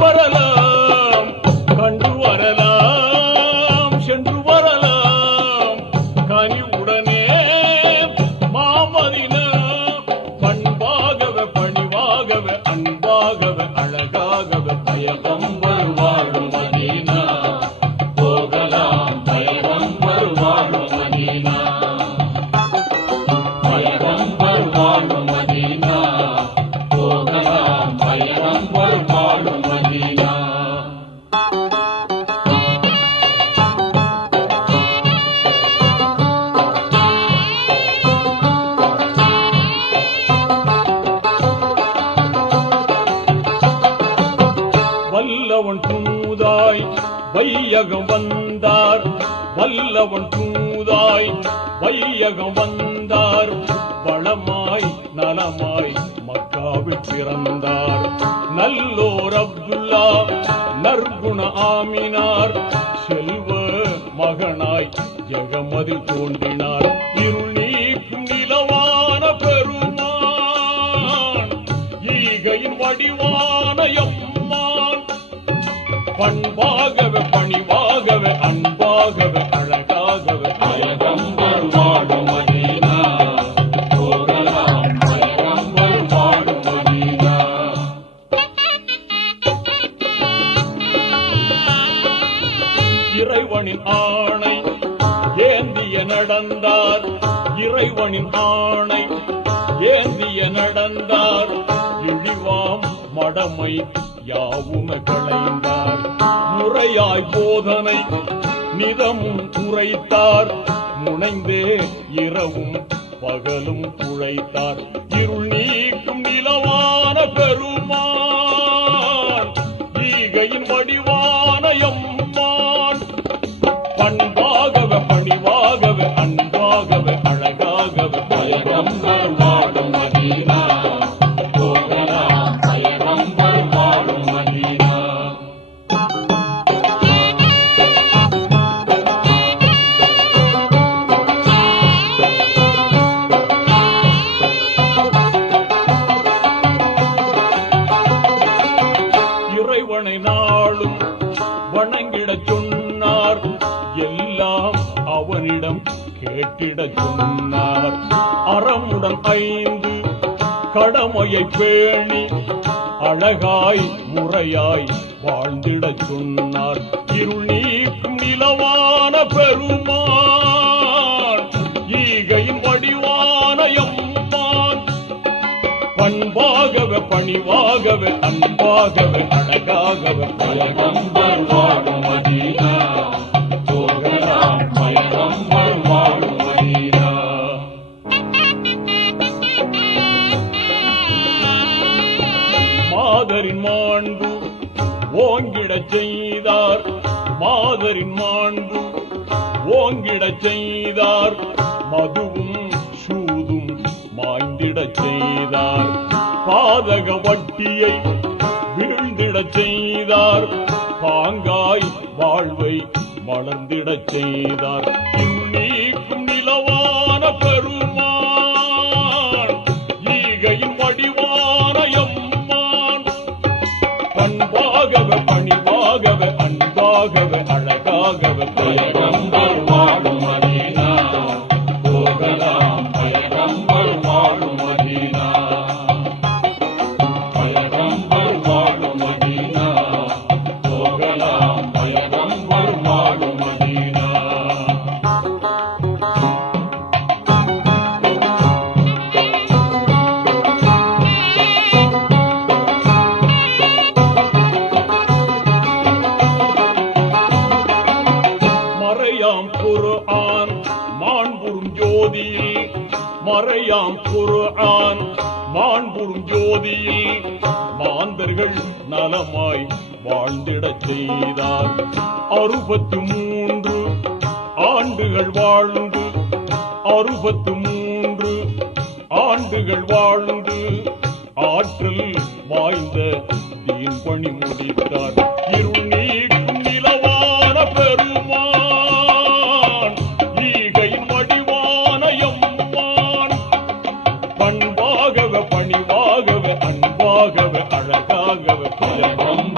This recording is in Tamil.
வரலாம் கண்டு வரலாம் சென்று வரலாம் கனிவுடனே மாமதினா பண்பாகவே பணிவாகவே அன்பாகவே அழகாகவே பயகம் வருவாழும் மதீனா போகலாம் பயகம் வருவாழும் மதீனா பயகம் வருவாழும் மதீனா போகலாம் பயகம் வருவாழும் மதீனா வல்லவன் தூதாய் வையகம் வந்தார் வல்லவன் தூதாய் வையகம் வந்தார் வளமாய் நலமாய் மக்காவில் பிறந்தார் நல்லோர் அப்துல்லா நற்குண ஆமினார் செல்வ மகனாய் ஜெகமதில் தோன்றினார் இருள் நீக்கும் நிலவான பெருமான் ஈகையின் வடிவான எம்மான் பண்பாகவே பணிவாகவே அன்பாகவே அழகாகவே பயகம் வருவாழும் மதீனா போகலாம் பயகம் வருவாழும் மதீனா இறைவனின் ஆணை ஏந்திய நடந்தார் இறைவனின் ஆணை ஏந்திய நடந்தார் இழிவாம் மடமை யாவுமே களைந்தார் முறையாய் போதனை நிதமும் உரைத்தார் முனைந்தே இரவும் பகலும் உழைத்தார் இருள் நீக்கும் நிலவான பெருமான் ஈகையின் வடிவான எம்மான் பண்பாகவே பணிவாகவே அன்பாகவே அழகாகவே பயகம் வருவாழும் மதீனா போகலாம் பயகம் வருவாழும் மதீனா இறைவனை நாளும் வணங்கிடச் சொன்னார் எல்லாம் அவனிடம் கேட்டிடச் சொன்னார் அறமுடன் 5 கடமையை பேணி அழகாய் முறையாய் வாழ்ந்திடச் சொன்னார் இருள் நீக்கும் நிலவான பெருமான் ஈகையின் வடிவான எம்மான் பண்பாகவே பணிவாகவே அன்பாகவே அழகாகவே பயகம் வருவாழும் மதீனா போகலாம் பயகம் வருவாழும் மதீனா மாதரின் மாண்பு ஓங்கிடச் செய்தார் மாதரின் மாண்பு ஓங்கிடச் செய்தார் மதுவும் சூதும் மாய்ந்திடச் செய்தார் பாதக வட்டியை வீழ்ந்திடச் செய்தார் பாங்காய் வாழ்வை மலர்ந்திடச் செய்தார் நீக்கும் நிலவான பெருமான் ஈகையின் வடிவான எம்மான் பண்பாகவே பணிவாகவே அன்பாகவே அழகாகவே பயகம் வருவாழும் மதீனா போகலாம் பயகம் வருவாழும் மதீனா பயகம் வருவாழும் மதீனா போகலாம் பயகம் வருவாழும் மதீனா மறையாம் குர்ஆன் மாண்புறும் ஜோதியில் மறையாம் குர்ஆன் மாண்புறும் ஜோதியில் மாந்தர்கள் நலமாய் வாழ்ந்திடச் செய்தார் 63 ஆண்டுகள் வாழ்ந்து 63 ஆண்டுகள் வாழ்ந்து ஆற்றல் வாய்ந்த தீன் பணி முடித்தார் இருள் நீக்கும் நிலவான பெருமான் ஈகையின் வடிவான எம்மான் பண்பாகவே பணிவாகவே அன்பாகவே அழகாகவே பயகம்